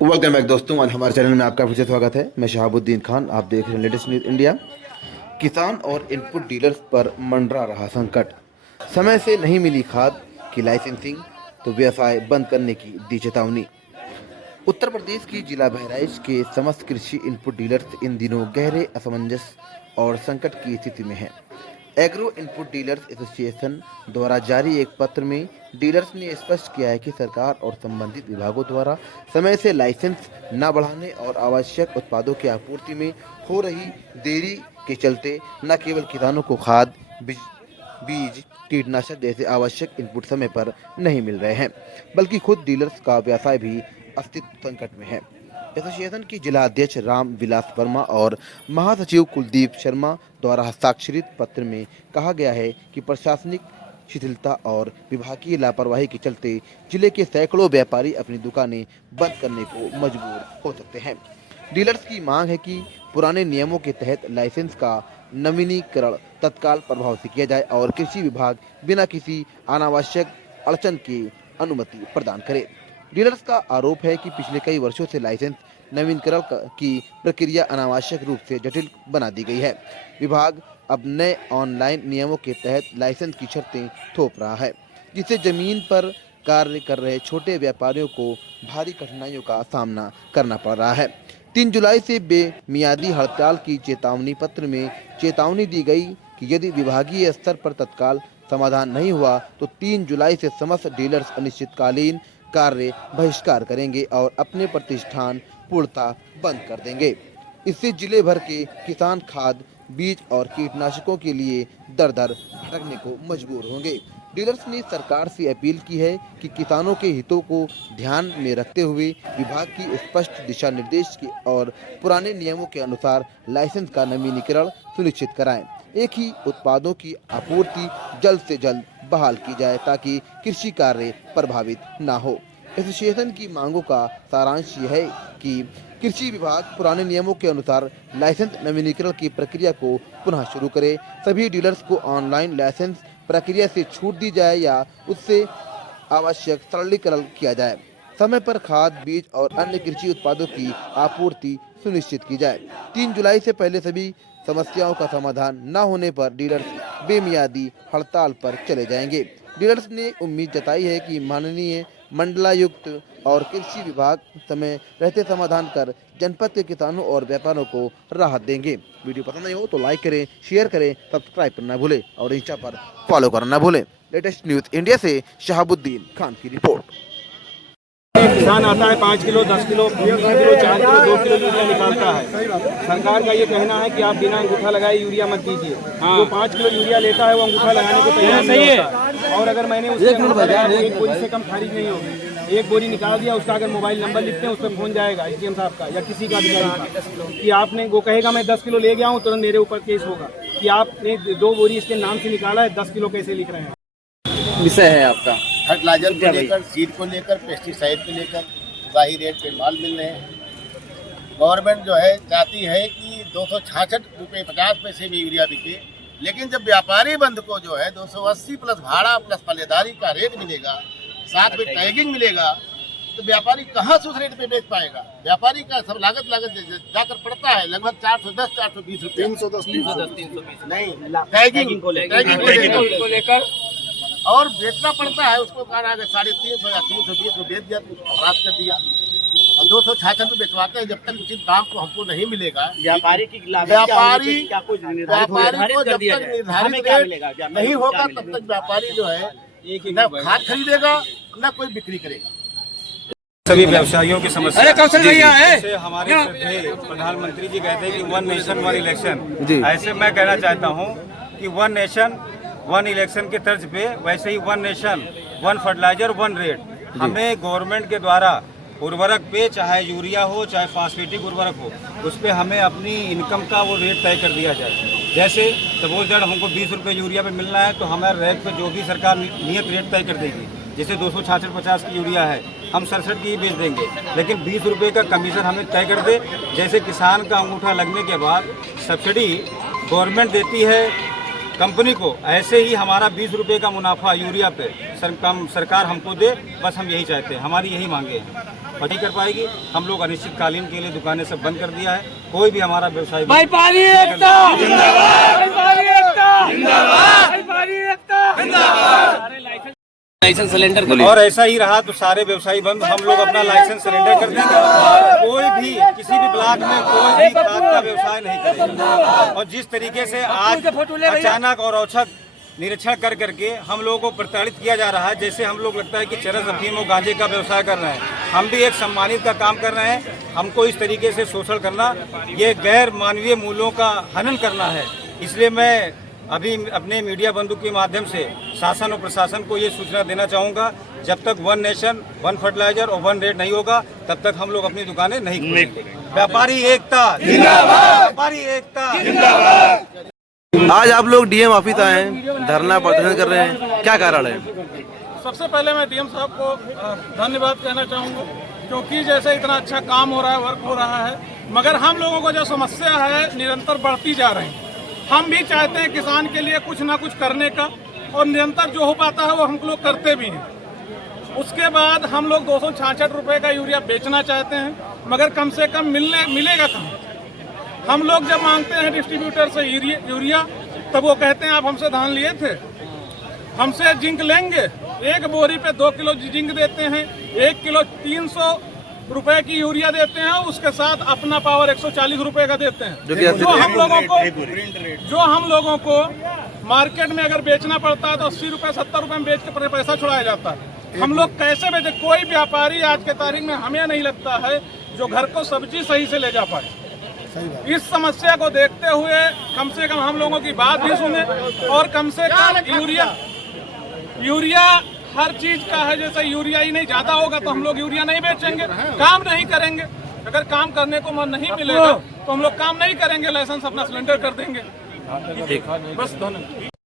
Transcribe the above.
Welcome back दोस्तों, आज हमारे चैनल में आपका फिर से स्वागत है। मैं शहाबुद्दीन खान, आप देख रहे हैं लेटेस्ट न्यूज़ इंडिया। किसान और इनपुट डीलर्स पर मंडरा रहा संकट। समय से नहीं मिली खाद की लाइसेंसिंग तो व्यवसाय बंद करने की दी चेतावनी। उत्तर प्रदेश की जिला बहराइच के समस्त कृषि इनपुट डीलर्स इन दिनों गहरे असमंजस और संकट की स्थिति में हैं। एग्रो इनपुट डीलर्स एसोसिएशन द्वारा जारी एक पत्र में डीलर्स ने स्पष्ट किया है कि सरकार और संबंधित विभागों द्वारा समय से लाइसेंस न बढ़ाने और आवश्यक उत्पादों की आपूर्ति में हो रही देरी के चलते न केवल किसानों को खाद, बीज, कीटनाशक जैसे आवश्यक इनपुट समय पर नहीं मिल रहे हैं, बल्कि खुद डीलर्स का व्यवसाय भी अस्तित्व संकट में है। एसोसिएशन की जिला अध्यक्ष राम विलास वर्मा और महासचिव कुलदीप शर्मा द्वारा हस्ताक्षरित पत्र में कहा गया है कि प्रशासनिक शिथिलता और विभागीय लापरवाही के चलते जिले के सैकड़ों व्यापारी अपनी दुकानें बंद करने को मजबूर हो सकते हैं। डीलर्स की मांग है कि पुराने नियमों के तहत लाइसेंस का नवीनीकरण तत्काल प्रभाव से किया जाए और कृषि विभाग बिना किसी अनावश्यक अड़चन की अनुमति प्रदान करे। डीलर्स का आरोप है कि पिछले कई वर्षों से लाइसेंस नवीनीकरण की प्रक्रिया अनावश्यक रूप से जटिल बना दी गई है। विभाग अब नए ऑनलाइन नियमों के तहत लाइसेंस की शर्तें थोप रहा है, जिससे जमीन पर कार्य कर रहे छोटे व्यापारियों को भारी कठिनाइयों का सामना करना पड़ रहा है। 3 जुलाई से बेमियादी हड़ताल की चेतावनी पत्र में चेतावनी दी गई कि यदि विभागीय स्तर पर तत्काल समाधान नहीं हुआ तो 3 जुलाई से समस्त डीलर्स अनिश्चितकालीन कार्य बहिष्कार करेंगे और अपने प्रतिष्ठान पूर्णतः बंद कर देंगे। इससे जिले भर के किसान खाद, बीज और कीटनाशकों के लिए दर दर भटकने को मजबूर होंगे। डीलर्स ने सरकार से अपील की है कि किसानों के हितों को ध्यान में रखते हुए विभाग की स्पष्ट दिशा निर्देश की और पुराने नियमों के अनुसार लाइसेंस का नवीनीकरण सुनिश्चित कराएं। एक ही उत्पादों की आपूर्ति जल्द से जल्द बहाल की जाए ताकि कृषि कार्य प्रभावित न हो। एसोसिएशन की मांगों का सारांश यह है कि कृषि विभाग पुराने नियमों के अनुसार लाइसेंस नवीनीकरण की प्रक्रिया को पुनः शुरू करे, सभी डीलर्स को ऑनलाइन लाइसेंस प्रक्रिया से छूट दी जाए या उससे आवश्यक सरलीकरण किया जाए, समय पर खाद, बीज और अन्य कृषि उत्पादों की आपूर्ति सुनिश्चित की जाए। 3 जुलाई से पहले सभी समस्याओं का समाधान न होने पर डीलर्स बेमियादी हड़ताल पर चले जाएंगे। डीलर्स ने उम्मीद जताई है कि माननीय मंडलायुक्त और कृषि विभाग समय रहते समाधान कर जनपद के किसानों और व्यापारियों को राहत देंगे। वीडियो पसंद नहीं हो तो लाइक करें, शेयर करें, सब्सक्राइब करना न भूलें और इंस्टा पर फॉलो करना न भूलें। लेटेस्ट न्यूज़ इंडिया से शहाबुद्दीन खान की रिपोर्ट। किसान आता है 5 kilo, 10 kilo, 20 kilo, 4 kilo, 2 kilo urea निकालता है। सरकार का ये कहना है कि आप बिना अंगूठा लगाए यूरिया मत दीजिए। जो 5 किलो यूरिया लेता है वो अंगूठा लगाने को तैयार नहीं होता। और अगर मैंने उससे अंगूठा लगाया तो 1 बोरी से कम खारिज नहीं होगी। 1 बोरी निकाल दिया, उसका अगर मोबाइल नंबर लिखते हैं उस पर फोन जाएगा एसडीएम साहब का या किसी का अधिकारी का कि आपने, वो कहेगा मैं 10 किलो ले गया हूँ, तुरंत मेरे ऊपर केस होगा कि आपने 2 बोरी इसके नाम से निकाला है, 10 किलो कैसे लिख रहे हैं। विषय है आपका फर्टिलाइजर को लेकर, सीड को लेकर, पेस्टिसाइड को लेकर सही रेट पे माल मिल रहे हैं। गवर्नमेंट जो है चाहती है कि 266 रुपये 50 पैसे में यूरिया बिके, लेकिन जब व्यापारी बंद को जो है 280 प्लस भाड़ा प्लस पल्लेदारी का रेट मिलेगा, साथ में टैगिंग मिलेगा, तो व्यापारी कहाँ से उस रेट पे बेच पाएगा। व्यापारी का सब लागत जाकर पड़ता है लगभग 410 420 रुपये, 310 नहीं टैगिंग को लेकर और बेचना पड़ता है उसको। कहा 350 या 320 में बेच दिया तो उसको खराब कर दिया और 266 में बेचवाते हैं। जब तक उचित दाम को हमको नहीं मिलेगा, व्यापारी को जब तक निर्धारित रेट नहीं होगा तब तक व्यापारी जो है न खाद खरीदेगा न कोई बिक्री करेगा। सभी व्यवसायियों की समस्या जैसे हमारे प्रधानमंत्री जी कहते हैं कि 1 नेशन 1 इलेक्शन, ऐसे मैं कहना चाहता हूँ कि 1 नेशन 1 इलेक्शन के तर्ज पे वैसे ही 1 नेशन 1 फर्टिलाइजर 1 रेट हमें गवर्नमेंट के द्वारा उर्वरक पे, चाहे यूरिया हो चाहे फास्फेटिक उर्वरक हो, उस पर हमें अपनी इनकम का वो रेट तय कर दिया जाए। जैसे सपोज दैट हमको 20 रुपये यूरिया पे मिलना है तो हमारे रैक पे जो भी सरकार नियत रेट तय कर देगी, जैसे 266-50 की यूरिया है हम 67 की ही बेच देंगे, लेकिन 20 रुपये का कमीशन हमें तय कर दे। जैसे किसान का अंगूठा लगने के बाद सब्सिडी गवर्नमेंट देती है कंपनी को, ऐसे ही हमारा 20 रुपये का मुनाफा यूरिया पे सरकार हमको दे, बस हम यही चाहते हैं, हमारी यही मांगे हैं। और नहीं कर पाएगी। हम लोग अनिश्चितकालीन के लिए दुकानें सब बंद कर दिया है। कोई भी हमारा व्यवसाय व्यापारी एकता जिंदाबाद, व्यापारी एकता जिंदाबाद, व्यापारी एकता जिंदाबाद। लाइसेंस सिलेंडर और ऐसा ही रहा तो सारे व्यवसायी बंद, हम लोग अपना लाइसेंस सरेंडर कर देंगे। कोई भी किसी भी ब्लॉक में कोई भी खाद का व्यवसाय नहीं करेगा। और जिस तरीके से आज अचानक और औचक निरीक्षण कर करके हम लोगों को प्रताड़ित किया जा रहा है, जैसे हम लोग लगता है कि चरस, अफीम और गांजे का व्यवसाय कर रहे हैं। हम भी एक सम्मानित का काम कर रहे हैं। हमको इस तरीके से शोषण करना, ये गैर मानवीय मूल्यों का हनन करना है। इसलिए मैं अभी अपने मीडिया बंधु के माध्यम से शासन और प्रशासन को ये सूचना देना चाहूँगा, जब तक वन नेशन, वन फर्टिलाइजर और वन रेट नहीं होगा, तब तक हम लोग अपनी दुकानें नहीं खोलेंगे। व्यापारी एकता जिंदाबाद, व्यापारी एकता जिंदाबाद। आज आप लोग डीएम ऑफिस आए हैं, धरना प्रदर्शन कर रहे हैं, क्या कारण है? सबसे पहले मैं डीएम साहब को धन्यवाद कहना चाहूँगा, क्योंकि जैसे इतना अच्छा काम हो रहा है, वर्क हो रहा है, मगर हम लोगों को जो समस्या है निरंतर बढ़ती जा रही है। हम भी चाहते हैं किसान के लिए कुछ ना कुछ करने का, और निरंतर जो हो पाता है वो हम लोग करते भी हैं। उसके बाद हम लोग 266 रुपये का यूरिया बेचना चाहते हैं, मगर कम से कम मिलेगा कहाँ? हम लोग जब मांगते हैं डिस्ट्रीब्यूटर से यूरिया, तब वो कहते हैं आप हमसे धान लिए थे, हमसे जिंक लेंगे, एक बोरी पे 2 किलो जिंक देते हैं, 1 किलो 300 रुपए की यूरिया देते हैं, उसके साथ अपना पावर 140 रुपए का देते हैं, जो हम लोगों को मार्केट में अगर बेचना पड़ता है तो 80 रुपए 70 रुपए में बेच के पैसा छुड़ाया जाता है। हम लोग कैसे बेचे? कोई व्यापारी आज के तारीख में हमें नहीं लगता है जो घर को सब्जी सही से ले जा पाए। इस समस्या को देखते हुए कम से कम हम लोगों की बात भी सुने, और कम से कम यूरिया हर चीज का है, जैसे यूरिया ही नहीं ज्यादा होगा तो हम लोग यूरिया नहीं बेचेंगे, काम नहीं करेंगे। अगर काम करने को मन नहीं मिलेगा तो हम लोग काम नहीं करेंगे, लाइसेंस अपना सिलेंडर कर देंगे। बस धन्यवाद।